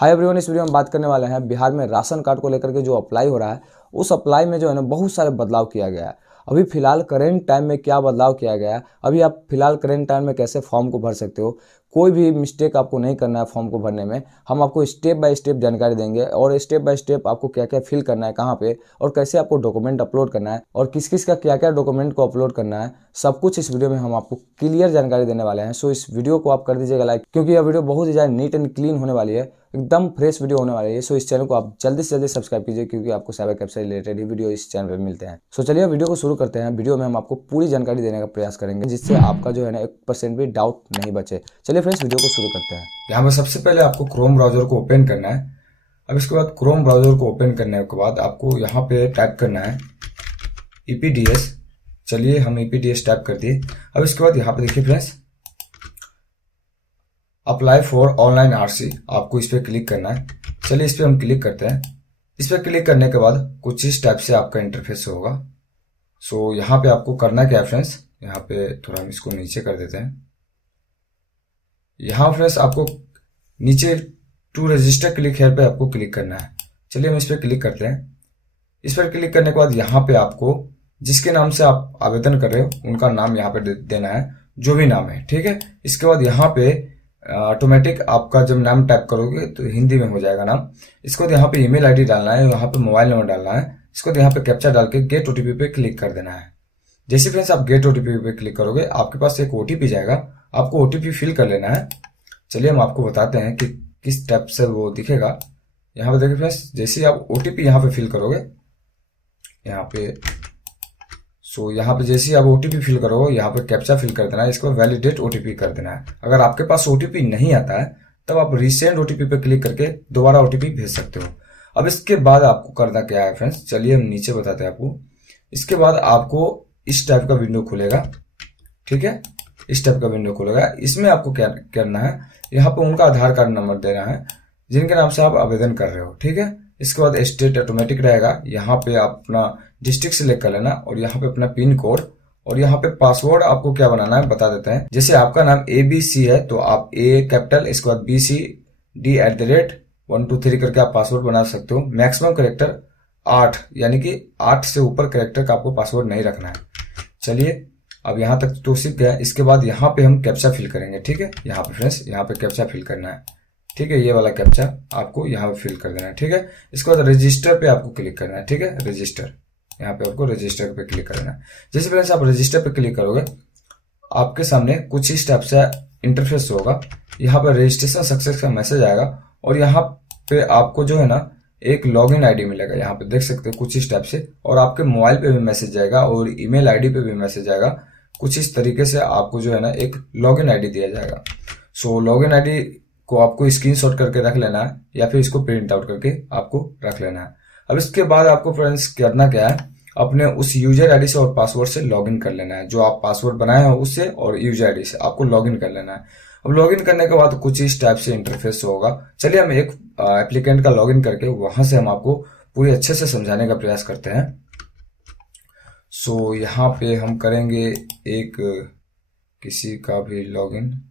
Hi everyone, इस video में बात करने वाले हैं बिहार में राशन कार्ड को लेकर के जो अप्लाई हो रहा है उस अप्लाई में जो है ना बहुत सारे बदलाव किया गया है। अभी फिलहाल करेंट टाइम में क्या बदलाव किया गया है, अभी आप फिलहाल करेंट टाइम में कैसे फॉर्म को भर सकते हो, कोई भी मिस्टेक आपको नहीं करना है फॉर्म को भरने में। हम आपको स्टेप बाय स्टेप जानकारी देंगे और स्टेप बाय स्टेप आपको क्या क्या फिल करना है, कहाँ पे और कैसे आपको डॉक्यूमेंट अपलोड करना है और किस किस का क्या क्या डॉक्यूमेंट को अपलोड करना है, सब कुछ इस वीडियो में हम आपको क्लियर जानकारी देने वाले हैं। सो इस वीडियो को आप कर दीजिएगा लाइक, क्योंकि यह वीडियो बहुत ही ज़्यादा नीट एंड क्लीन होने वाली है, एकदम फ्रेश वीडियो होने वाली है। सो इस चैनल को आप जल्दी से जल्दी सब्सक्राइब कीजिए, क्योंकि आपको साइबर कैप से रिलेटेड ही वीडियो इस चैनल पे मिलते हैं। सो चलिए वीडियो को शुरू करते हैं। वीडियो में हम आपको पूरी जानकारी देने का प्रयास करेंगे, जिससे आपका जो है ना 1% भी डाउट नहीं बचे। चलिए फ्रेंड्स, वीडियो को शुरू करते हैं। यहाँ पर सबसे पहले आपको क्रोम ब्राउजर को ओपन करना है। अब इसके बाद क्रोम ब्राउजर को ओपन करने के बाद आपको यहाँ पे टाइप करना है EPDS। चलिए हम EPDS टाइप कर दिए। अब इसके बाद यहाँ पे देखिए friends, apply for online RC, आपको इस पर क्लिक करना है। चलिए इस पर हम क्लिक करते हैं। इस पर क्लिक करने के बाद कुछ इस टाइप से आपका इंटरफेस होगा। सो यहाँ पे आपको करना क्या है फ्रेंड्स, यहाँ पे थोड़ा हम इसको नीचे कर देते हैं। यहाँ फ्रेंड्स आपको नीचे टू रजिस्टर क्लिक हेयर पे आपको क्लिक करना है। चलिए हम इस पर क्लिक करते हैं। इस पर क्लिक करने के बाद यहाँ पे आपको जिसके नाम से आप आवेदन कर रहे हो उनका नाम यहाँ पे देना है, जो भी नाम है, ठीक है। इसके बाद यहाँ पे ऑटोमेटिक आपका जब नाम टाइप करोगे तो हिंदी में हो जाएगा नाम। इसके बाद यहाँ पे ईमेल आईडी डालना है, यहाँ पे मोबाइल नंबर डालना है। इसके बाद यहाँ पे कैप्चा डाल के गेट OTP पे क्लिक कर देना है। जैसे फ्रेंड्स आप गेट OTP पे क्लिक करोगे आपके पास एक OTP जाएगा, आपको OTP फिल कर लेना है। चलिए हम आपको बताते हैं कि किस टाइप से वो दिखेगा। यहाँ पे देखिए फ्रेंड्स, जैसे आप OTP यहाँ पे फिल करोगे, यहाँ पे यहाँ पे जैसे आप OTP फिल करोगे यहाँ पे कैप्चा फिल कर देना है। इसको वैलिडेट OTP कर देना है। अगर आपके पास OTP नहीं आता है तब आप रीसेंड OTP पे क्लिक करके दोबारा OTP भेज सकते हो। अब इसके बाद आपको करना क्या है फ्रेंड्स, चलिए हम नीचे बताते हैं आपको। इसके बाद आपको इस टाइप का विंडो खुलेगा, ठीक है, इस टाइप का विंडो खुलेगा। इसमें आपको क्या करना है, यहाँ पे उनका आधार कार्ड नंबर देना है जिनके नाम से आप आवेदन कर रहे हो, ठीक है। इसके बाद स्टेट ऑटोमेटिक रहेगा, यहाँ पे आप अपना डिस्ट्रिक्ट सिलेक्ट कर लेना और यहाँ पे अपना पिन कोड और यहाँ पे पासवर्ड आपको क्या बनाना है बता देते हैं। जैसे आपका नाम ABC है तो आप A कैपिटल, इसके बाद BCD@123 करके आप पासवर्ड बना सकते हो। मैक्सिमम कैरेक्टर 8, यानी कि 8 से ऊपर कैरेक्टर का आपको पासवर्ड नहीं रखना है। चलिए अब यहाँ तक तो सीख गया। इसके बाद यहाँ पे हम कैप्चा फिल करेंगे, ठीक है। यहाँ पे फ्रेंड्स यहाँ पे कैप्चा फिल करना है, ठीक है। ये वाला कैप्चा आपको यहाँ पे फिल कर देना है, ठीक है। इसके बाद रजिस्टर पे आपको क्लिक करना है, ठीक है। रजिस्टर, यहाँ पे आपको रजिस्टर पे क्लिक करना है। जैसे फ्रेंड्स आप रजिस्टर पे क्लिक करोगे आपके सामने कुछ इस टाइप से इंटरफेस होगा। यहाँ पे रजिस्ट्रेशन सक्सेस का मैसेज आएगा और यहाँ पे आपको जो है ना एक लॉगिन आईडी मिलेगा, यहाँ पे देख सकते हो कुछ इस टाइप से। और आपके मोबाइल पे भी मैसेज जाएगा और ईमेल आईडी पे भी मैसेज आएगा। कुछ इस तरीके से आपको जो है ना एक लॉगिन आईडी दिया जाएगा। सो लॉगिन आईडी को आपको स्क्रीनशॉट करके रख लेना है या फिर इसको प्रिंट आउट करके आपको रख लेना है। अब इसके बाद आपको फ्रेंड्स करना क्या है, अपने उस यूजर आईडी से और पासवर्ड से लॉगिन कर लेना है। जो आप पासवर्ड बनाए हो उससे और यूजर आईडी से आपको लॉगिन कर लेना है। अब लॉगिन करने के बाद कुछ इस टाइप से इंटरफेस होगा। चलिए हम एक एप्लीकेंट का लॉगिन करके वहां से हम आपको पूरी अच्छे से समझाने का प्रयास करते हैं। यहाँ पे हम करेंगे एक किसी का भी लॉगिन।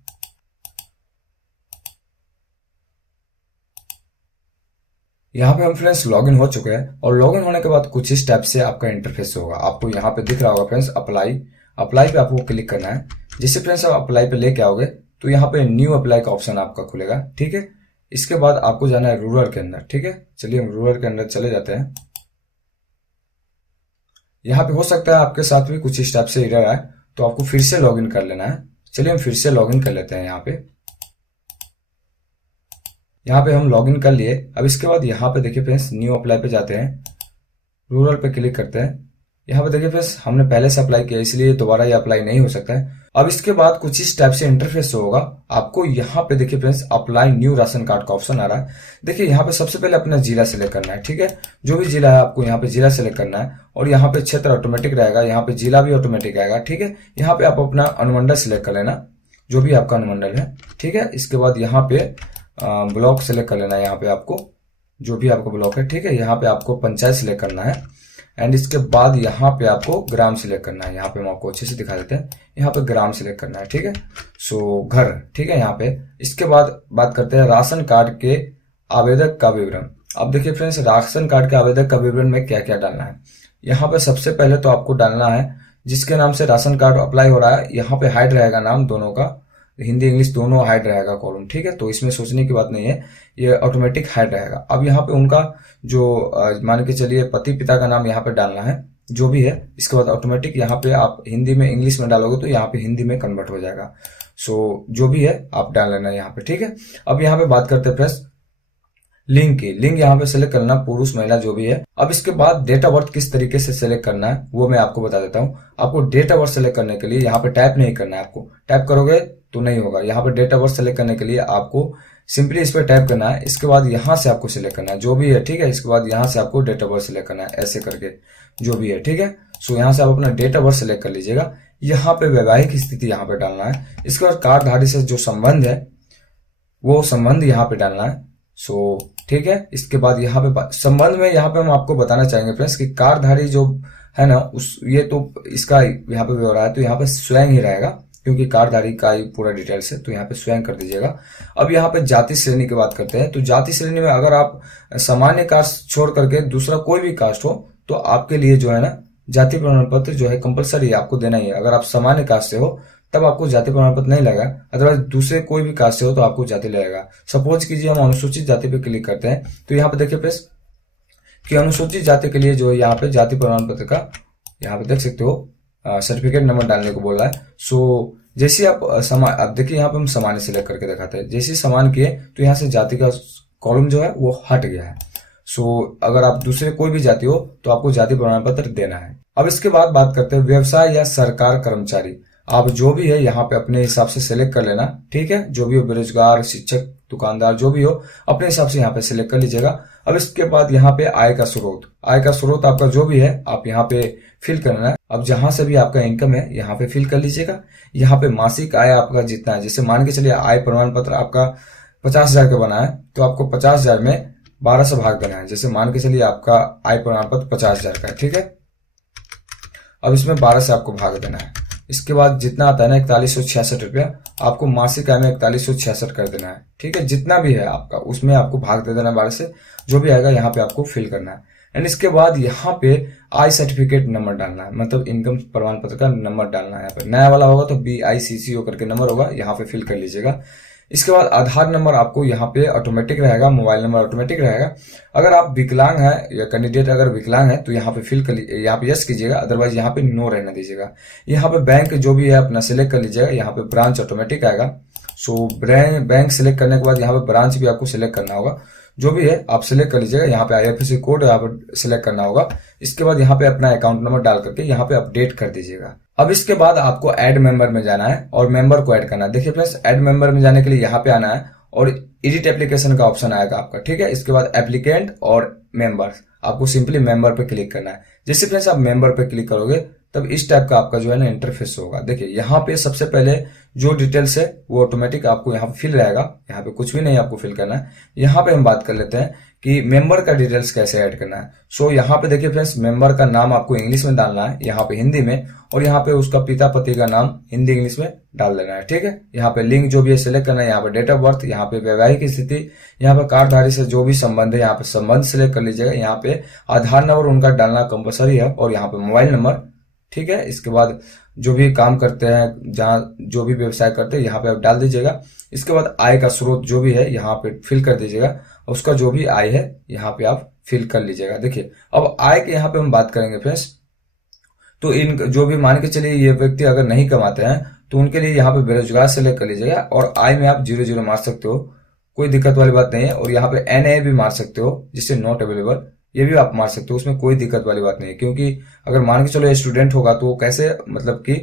यहाँ पे हम फ्रेंड्स लॉगिन हो चुके हैं और लॉगिन होने के बाद कुछ इस टाइप से आपका इंटरफेस होगा। आपको यहाँ पे दिख रहा होगा फ्रेंड्स अप्लाई पे आपको क्लिक करना है। जिससे फ्रेंड्स आप अप्लाई पे लेके आओगे तो यहाँ पे न्यू अप्लाई का ऑप्शन आपका खुलेगा, ठीक है। इसके बाद आपको जाना है रूरल के अंदर, ठीक है। चलिए हम रूरल के अंदर चले जाते हैं। यहाँ पे हो सकता है आपके साथ भी कुछ इस टाइप से एरर आए तो आपको फिर से लॉगिन कर लेना है। चलिए हम फिर से लॉगिन कर लेते हैं। यहाँ पे हम लॉगिन कर लिए। अब इसके बाद यहाँ पे देखिए फ्रेंड्स न्यू अप्लाई पे जाते हैं, रूरल पे क्लिक करते हैं। यहाँ पे देखिए फ्रेंड्स हमने पहले से अप्लाई किया इसलिए दोबारा ये अप्लाई नहीं हो सकता है। अब इसके बाद कुछ इस टाइप से इंटरफेस होगा। आपको यहाँ पे देखिए friends apply new ration card का ऑप्शन आ रहा है। देखिए यहाँ पे सबसे पहले अपना जिला सिलेक्ट करना है, ठीक है। जो भी जिला है आपको यहाँ पे जिला सिलेक्ट करना है और यहाँ पे क्षेत्र ऑटोमेटिक रहेगा, यहाँ पे जिला भी ऑटोमेटिक आएगा, ठीक है। यहाँ पे आप अपना अनुमंडल सिलेक्ट कर लेना, जो भी आपका अनुमंडल है, ठीक है। इसके बाद यहाँ पे ब्लॉक सिलेक्ट कर लेना है, यहाँ पे आपको जो भी आपका ब्लॉक है, ठीक है। यहाँ पे आपको पंचायत सिलेक्ट करना है एंड इसके बाद यहाँ पे आपको ग्राम सिलेक्ट करना है। यहाँ पे हम आपको अच्छे से दिखा देते हैं, यहाँ पे ग्राम सिलेक्ट करना है, ठीक है। घर, ठीक है। यहाँ पे इसके बाद बात करते हैं राशन कार्ड के आवेदक का विवरण। अब देखिए फ्रेंड्स, राशन कार्ड के आवेदक का विवरण में क्या क्या डालना है। यहाँ पे सबसे पहले तो आपको डालना है जिसके नाम से राशन कार्ड अप्लाई हो रहा है, यहाँ पे हाइड रहेगा नाम दोनों का, हिंदी इंग्लिश दोनों हाइड रहेगा कॉलम, ठीक है। तो इसमें सोचने की बात नहीं है, ये ऑटोमेटिक हाइड रहेगा। अब यहाँ पे उनका जो मान के चलिए पति पिता का नाम यहाँ पे डालना है जो भी है। इसके बाद ऑटोमेटिक यहाँ पे आप हिंदी में इंग्लिश में डालोगे तो यहाँ पे हिंदी में कन्वर्ट हो जाएगा। सो जो भी है आप डाल लेना यहाँ पे, ठीक है। अब यहाँ पे बात करते हैं फ्रेंड्स लिंग की। लिंग यहाँ पे सेलेक्ट करना पुरुष महिला जो भी है। अब इसके बाद डेट ऑफ बर्थ किस तरीके से सेलेक्ट करना है वो मैं आपको बता देता हूँ। आपको डेट ऑफ बर्थ सेलेक्ट करने के लिए यहाँ पे टाइप नहीं करना है, आपको टाइप करोगे तो नहीं होगा। यहाँ पे डेट ऑफ बर्थ सेलेक्ट करने के लिए आपको सिंपली इस पर टाइप करना है, इसके बाद यहाँ से आपको सिलेक्ट करना है जो भी है, ठीक है। इसके बाद यहाँ से आपको डेट ऑफ बर्थ सिलेक्ट करना है ऐसे करके जो भी है, ठीक है। सो यहाँ से आप अपना डेट ऑफ बर्थ सिलेक्ट कर लीजिएगा। यहाँ पे वैवाहिक स्थिति यहाँ पे डालना है। इसके बाद कार्डधारी से जो संबंध है वो संबंध यहाँ पे डालना है। सो ठीक है। इसके बाद यहाँ पे संबंध में यहाँ पे हम आपको बताना चाहेंगे फ्रेंड्स कि कार्डधारी जो है ना उस ये तो इसका यहाँ पे हो रहा है तो यहाँ पे स्वयं ही रहेगा क्योंकि कार्डधारी का ही पूरा डिटेल्स है, तो यहाँ पे स्वयं कर दीजिएगा। अब यहाँ पे जाति श्रेणी की बात करते हैं तो जाति श्रेणी में अगर आप सामान्य कास्ट छोड़ करके दूसरा कोई भी कास्ट हो तो आपके लिए जो है ना जाति प्रमाण पत्र जो है कंपलसरी आपको देना ही है। अगर आप सामान्य कास्ट से हो तब आपको जाति प्रमाण पत्र नहीं लगेगा, अदरवाइज दूसरे कोई भी कास्ट से हो तो आपको जाति लगेगा। सपोज कीजिए हम अनुसूचित जाति पे क्लिक करते हैं तो यहाँ पे देखिए फ्रेंड्स कि अनुसूचित जाति के लिए जो है यहाँ पे जाति प्रमाण पत्र का यहाँ पे देख सकते हो सर्टिफिकेट नंबर डालने को बोला है। सो जैसे आप अब देखिए यहाँ पे हम सामान्य सिलेक्ट करके दिखाते हैं, जैसे समान किए तो यहाँ से जाति का कॉलम जो है वो हट गया है। सो अगर आप दूसरे कोई भी जाति हो तो आपको जाति प्रमाण पत्र देना है। अब इसके बाद बात करते हैं व्यवसाय या सरकार कर्मचारी। आप जो भी है यहाँ पे अपने हिसाब से सिलेक्ट कर लेना, ठीक है। जो भी हो बेरोजगार, शिक्षक, दुकानदार जो भी हो अपने हिसाब से यहाँ पे सिलेक्ट कर लीजिएगा। अब इसके बाद यहाँ पे आय का स्रोत आपका जो भी है आप यहाँ पे फिल करना है। अब जहां से भी आपका इनकम है यहाँ पे फिल कर लीजिएगा। यहाँ पे मासिक आय आपका जितना है, जैसे मान के चलिए आय प्रमाण पत्र आपका 50,000 का बना है तो आपको 50,000 में 12 से भाग देना है। जैसे मान के चलिए आपका आय प्रमाण पत्र 50,000 का है, ठीक है। अब इसमें 12 से आपको भाग देना है। इसके बाद जितना आता है ना 4166 रुपया आपको मासिक आय में 4166 कर देना है, ठीक है। जितना भी है आपका उसमें आपको भाग दे देना है 12 से, जो भी आएगा यहाँ पे आपको फिल करना है। एंड इसके बाद यहाँ पे आई सर्टिफिकेट नंबर डालना है, मतलब इनकम प्रमाण पत्र का नंबर डालना है। यहाँ पे नया वाला होगा तो BICCO करके नंबर होगा, यहाँ पे फिल कर लीजिएगा। इसके बाद आधार नंबर आपको यहाँ पे ऑटोमेटिक रहेगा, मोबाइल नंबर ऑटोमेटिक रहेगा। अगर आप विकलांग है या कैंडिडेट अगर विकलांग है तो यहाँ पे फिल कर यहाँ पे यस कीजिएगा, अदरवाइज यहाँ पे नो रहना दीजिएगा। यहाँ पे बैंक जो भी है अपना सिलेक्ट कर लीजिएगा, यहाँ पे ब्रांच ऑटोमेटिक आएगा। सो बैंक सिलेक्ट करने के बाद यहाँ पे ब्रांच भी आपको सिलेक्ट करना होगा, जो भी है आप सिलेक्ट कर लीजिएगा। यहाँ पे IFSC कोड यहाँ पे सिलेक्ट करना होगा। इसके बाद यहाँ पे अपना अकाउंट नंबर डाल करके यहाँ पे अपडेट कर दीजिएगा। अब इसके बाद आपको ऐड मेंबर में जाना है और मेंबर को ऐड करना है। देखिए फ्रेंड्स, ऐड मेंबर में जाने के लिए यहाँ पे आना है और एडिट एप्लीकेशन का ऑप्शन आएगा आपका, ठीक है। इसके बाद एप्लीकेंट और मेंबर, आपको सिंपली मेंबर पे क्लिक करना है। जैसे फ्रेंड्स आप मेंबर पे क्लिक करोगे तब इस टाइप का आपका जो है ना इंटरफेस होगा। देखिए यहाँ पे सबसे पहले जो डिटेल्स है वो ऑटोमेटिक आपको यहाँ फिल रहेगा, यहाँ पे कुछ भी नहीं आपको फिल करना है। यहाँ पे हम बात कर लेते हैं कि मेंबर का डिटेल्स कैसे ऐड करना है। सो यहाँ पे देखिए फ्रेंड्स, मेंबर का नाम आपको इंग्लिश में डालना है, यहाँ पे हिंदी में, और यहाँ पे उसका पिता पति का नाम हिंदी इंग्लिश में डाल देना है, ठीक है। यहाँ पे लिंग जो भी है सिलेक्ट करना है, यहाँ पे डेट ऑफ बर्थ, यहाँ पे वैवाहिक स्थिति, यहाँ पे कार्डधारी से जो भी संबंध है यहाँ पे संबंध सिलेक्ट कर लीजिएगा। यहाँ पे आधार नंबर उनका डालना कंपलसरी है और यहाँ पे मोबाइल नंबर, ठीक है। इसके बाद जो भी काम करते हैं, जहाँ जो भी व्यवसाय करते हैं यहाँ पे आप डाल दीजिएगा। इसके बाद आय का स्रोत जो भी है यहाँ पे फिल कर दीजिएगा, उसका जो भी आय है यहाँ पे आप फिल कर लीजिएगा। देखिए अब आय के यहाँ पे हम बात करेंगे फ्रेंड्स, तो इन जो भी मान के चलिए ये व्यक्ति अगर नहीं कमाते हैं तो उनके लिए यहाँ पे बेरोजगार सेलेक्ट कर लीजिएगा और आय में आप 00 मार सकते हो, कोई दिक्कत वाली बात नहीं है। और यहाँ पे NA भी मार सकते हो, जिससे नॉट अवेलेबल, ये भी आप मार सकते हो, उसमें कोई दिक्कत वाली बात नहीं है। क्योंकि अगर मान के चलो स्टूडेंट होगा तो कैसे मतलब कि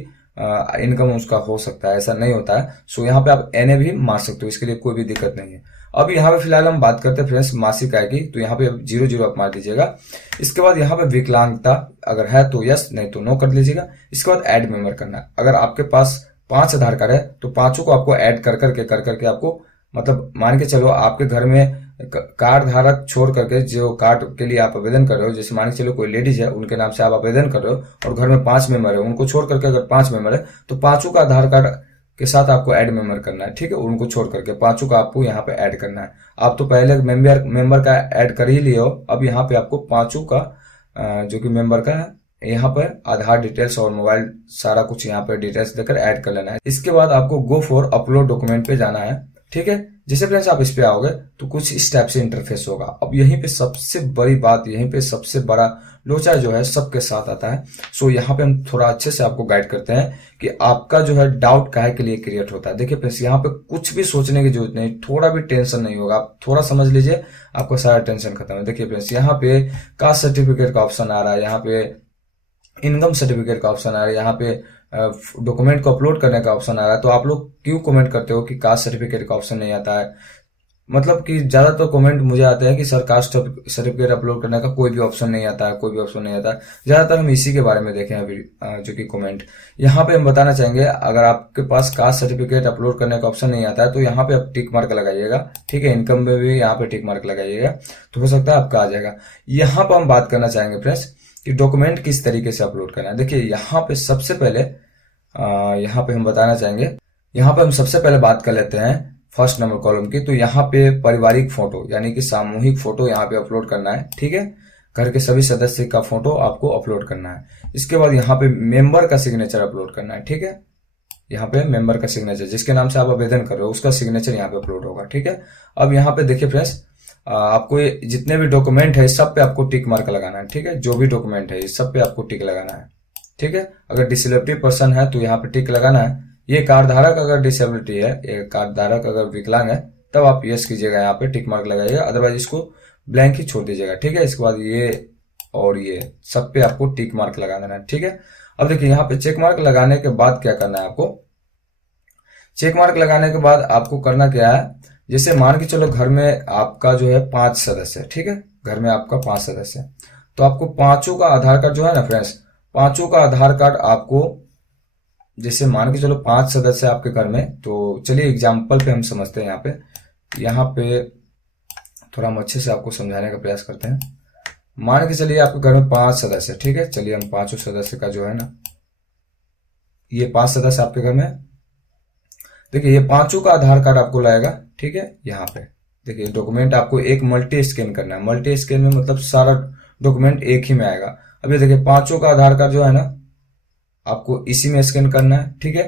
इनकम उसका हो सकता है, ऐसा नहीं होता है। सो यहाँ पे आप NA भी मार सकते हो, इसके लिए कोई भी दिक्कत नहीं है। अब यहाँ पे फिलहाल हम बात करते हैं फ्रेंड्स मासिक आय की, तो यहाँ पे 00 आप मार दीजिएगा। इसके बाद यहाँ पे विकलांगता अगर है तो यस, नहीं तो नो कर लीजिएगा। इसके बाद ऐड मेंबर करना है। अगर आपके पास 5 आधार कार्ड है तो 5 को आपको ऐड कर करके आपको, मतलब मान के चलो आपके घर में कार्ड धारक छोड़ करके जो कार्ड के लिए आप आवेदन कर रहे हो, जैसे मान के चलो कोई लेडीज है उनके नाम से आप आवेदन कर रहे हो और घर में 5 मेंबर है, उनको छोड़ करके अगर 5 मेंबर है तो 5 का आधार कार्ड के साथ आपको ऐड मेंबर करना है, ठीक है, उनको छोड़ करके 5 का आपको यहाँ पे ऐड करना है। आप तो पहले मेंबर का ऐड कर ही लिए हो, अब यहाँ पे आपको 5 का जो कि मेंबर का है यहाँ पर आधार डिटेल्स और मोबाइल सारा कुछ यहाँ पे डिटेल्स देकर ऐड कर लेना है। इसके बाद आपको गो फॉर अपलोड डॉक्यूमेंट पे जाना है, ठीक है। जैसे फ्रेंड्स आप इस पे आओगे तो कुछ इस टाइप से इंटरफेस होगा। अब यहीं पे सबसे बड़ी बात, यहीं पे सबसे बड़ा लोचा जो है सबके साथ आता है। सो यहाँ पे हम थोड़ा अच्छे से आपको गाइड करते हैं कि आपका जो है डाउट काहे के लिए क्रिएट होता है। देखिए फ्रेंड्स, यहाँ पे कुछ भी सोचने की जरूरत नहीं, थोड़ा भी टेंशन नहीं होगा। आप थोड़ा समझ लीजिए, आपका सारा टेंशन खत्म है। देखिए फ्रेंड्स, यहाँ पे कास्ट सर्टिफिकेट का ऑप्शन आ रहा है, यहाँ पे इनकम सर्टिफिकेट का ऑप्शन आ रहा है, यहाँ पे डॉक्यूमेंट को अपलोड करने का ऑप्शन आ रहा है। तो आप लोग क्यों कमेंट करते हो कि कास्ट सर्टिफिकेट का ऑप्शन नहीं आता है? मतलब कि ज्यादातर कमेंट मुझे आते हैं कि सर कास्ट सर्टिफिकेट अपलोड करने का कोई भी ऑप्शन नहीं आता है, कोई भी ऑप्शन नहीं आता है। ज्यादातर हम इसी के बारे में देखे हैं जो कि कमेंट। यहाँ पे हम बताना चाहेंगे, अगर आपके पास कास्ट सर्टिफिकेट अपलोड करने का ऑप्शन नहीं आता है तो यहाँ पे आप टिक मार्क लगाइएगा, ठीक है। इनकम में भी यहाँ पे टिक मार्क लगाइएगा, तो हो सकता है आपका आ जाएगा। यहाँ पर हम बात करना चाहेंगे फ्रेंड्स कि डॉक्यूमेंट किस तरीके से अपलोड करना है। देखिए यहाँ पे सबसे पहले यहाँ पे हम बताना चाहेंगे, यहाँ पे हम सबसे पहले बात कर लेते हैं फर्स्ट नंबर कॉलम की। तो यहाँ पे पारिवारिक फोटो यानी कि सामूहिक फोटो यहाँ पे अपलोड करना है, ठीक है। घर के सभी सदस्य का फोटो आपको अपलोड करना है। इसके बाद यहाँ पे मेंबर का सिग्नेचर अपलोड करना है, ठीक है। यहाँ पे मेंबर का सिग्नेचर, जिसके नाम से आप आवेदन कर रहे हो उसका सिग्नेचर यहाँ पे अपलोड होगा, ठीक है। अब यहाँ पे देखिए फ्रेंड्स, आपको ये जितने भी डॉक्यूमेंट है सब पे आपको टिक मार्क लगाना है, ठीक है। जो भी डॉक्यूमेंट है सब पे आपको टिक लगाना है, ठीक है। अगर डिसेबिलिटी पर्सन है तो यहाँ पे टिक लगाना है। ये कार्ड धारक अगर डिसेबिलिटी है, ये कार्ड धारक अगर विकलांग है, तब आप यस कीजिएगा, यहाँ पे टिक मार्क लगाइएगा, अदरवाइज इसको ब्लैंक ही छोड़ दीजिएगा, ठीक है। इसके बाद ये और ये सब पे आपको टिक मार्क लगा देना है, ठीक है। अब देखिए यहाँ पे चेक मार्क लगाने के बाद क्या करना है आपको। चेक मार्क लगाने के बाद आपको करना क्या है, जैसे मान के चलो घर में आपका जो है 5 सदस्य है, ठीक है। घर में आपका 5 सदस्य है, तो आपको 5 का आधार कार्ड जो है ना फ्रेंड्स, 5 का आधार कार्ड आपको, जैसे मान के चलो 5 सदस्य आपके घर में, तो चलिए एग्जाम्पल पे हम समझते हैं। यहाँ पे थोड़ा हम अच्छे से आपको समझाने का प्रयास करते हैं। मान के चलिए आपके घर में 5 सदस्य, ठीक है। चलिए हम 5 सदस्य का जो है ना, ये 5 सदस्य आपके घर में, देखिए ये 5 का आधार कार्ड आपको लाएगा, ठीक है। यहाँ पे देखिए डॉक्यूमेंट आपको एक मल्टी स्कैन करना है। मल्टी स्कैन में मतलब सारा डॉक्यूमेंट एक ही में आएगा। अब ये देखिए 5 का आधार कार्ड जो है ना आपको इसी में स्कैन करना है, ठीक है।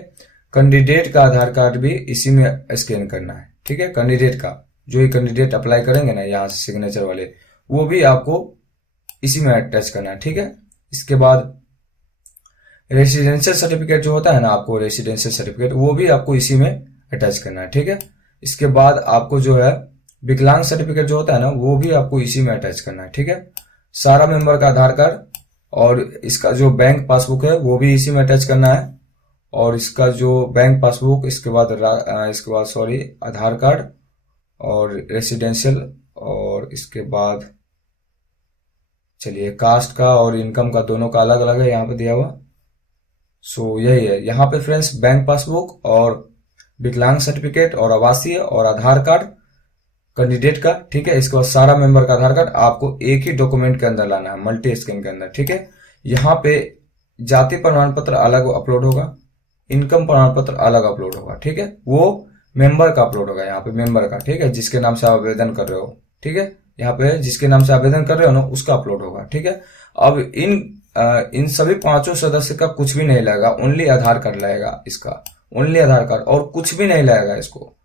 कैंडिडेट का आधार कार्ड भी इसी में स्कैन करना है, ठीक है। कैंडिडेट का जो ये कैंडिडेट अप्लाई करेंगे ना यहाँ से सिग्नेचर वाले, वो भी आपको इसी में अटैच करना है, ठीक है। इसके बाद रेसिडेंशियल सर्टिफिकेट जो होता है ना, आपको रेसिडेंशियल सर्टिफिकेट वो भी आपको इसी में अटैच करना है, ठीक है। इसके बाद आपको जो है विकलांग सर्टिफिकेट जो होता है ना, वो भी आपको इसी में अटैच करना है, ठीक है। सारा मेंबर का आधार कार्ड और इसका जो बैंक पासबुक है वो भी इसी में अटैच करना है। और इसका जो बैंक पासबुक, इसके बाद सॉरी आधार कार्ड और रेसिडेंशियल, और इसके बाद चलिए कास्ट का और इनकम का दोनों का अलग अलग है यहाँ पे दिया हुआ। सो यही है यहाँ पे फ्रेंड्स, बैंक पासबुक और विकलांग सर्टिफिकेट और आवासीय और आधार कार्ड कैंडिडेट का, ठीक है। इसके बाद सारा मेंबर का आधार कार्ड आपको एक ही डॉक्यूमेंट के अंदर लाना है, मल्टी स्कैन के अंदर, ठीक है। यहाँ पे जाति प्रमाण पत्र अलग अपलोड होगा, इनकम प्रमाण पत्र अलग अपलोड होगा, ठीक है। वो मेंबर का अपलोड होगा यहाँ पे, मेंबर का, ठीक है, जिसके नाम से आप आवेदन कर रहे हो, ठीक है। यहाँ पे जिसके नाम से आवेदन कर रहे हो ना उसका अपलोड होगा, ठीक है। अब इन सभी 5 सदस्य का कुछ भी नहीं लगेगा, ओनली आधार कार्ड लगेगा इसका, ओनली आधार कार्ड, और कुछ भी नहीं लगेगा इसको,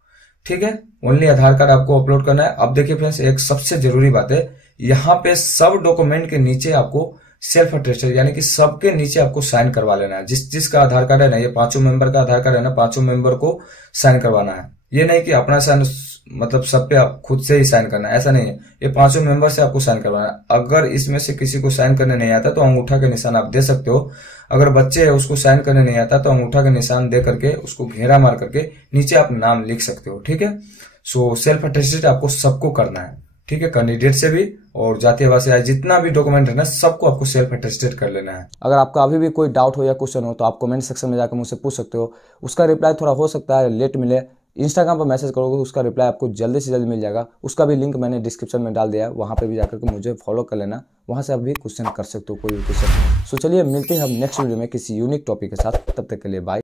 ठीक है। ओनली आधार कार्ड आपको अपलोड करना है। अब देखिए फ्रेंड्स, एक सबसे जरूरी बात है, यहाँ पे सब डॉक्यूमेंट के नीचे आपको सेल्फ अटेस्टेड यानी कि सबके नीचे आपको साइन करवा लेना है। जिसका आधार कार्ड है ना, ये 5 मेंबर का आधार कार्ड है ना, 5 मेंबर को साइन करवाना है। ये नहीं कि अपना साइन मतलब सब पे आप खुद से ही साइन करना है, ऐसा नहीं है। ये 5 मेंबर से आपको साइन करवाना है। अगर इसमें से किसी को साइन करने नहीं आता तो अंगूठा के निशान आप दे सकते हो। अगर बच्चे है उसको साइन करने नहीं आता तो अंगूठा के निशान दे करके उसको घेरा मार करके नीचे आप नाम लिख सकते हो, ठीक है। सो सेल्फ अटेस्टेड आपको सबको करना है, ठीक है। कैंडिडेट से भी और जाति आवासीय जितना भी डॉक्यूमेंट है ना, सबको आपको सेल्फ अटेस्टेड कर लेना है। अगर आपका अभी भी कोई डाउट हो या क्वेश्चन हो तो आप कमेंट सेक्शन में जाकर मुझसे पूछ सकते हो। उसका रिप्लाई थोड़ा हो सकता है लेट मिले, इंस्टाग्राम पर मैसेज करोगे उसका रिप्लाई आपको जल्दी से जल्दी मिल जाएगा। उसका भी लिंक मैंने डिस्क्रिप्शन में डाल दिया है, वहाँ पे भी जाकर के मुझे फॉलो कर लेना, वहाँ से आप भी क्वेश्चन कर सकते हो कोई भी क्वेश्चन। सो चलिए मिलते हैं हम नेक्स्ट वीडियो में किसी यूनिक टॉपिक के साथ, तब तक के लिए बाय।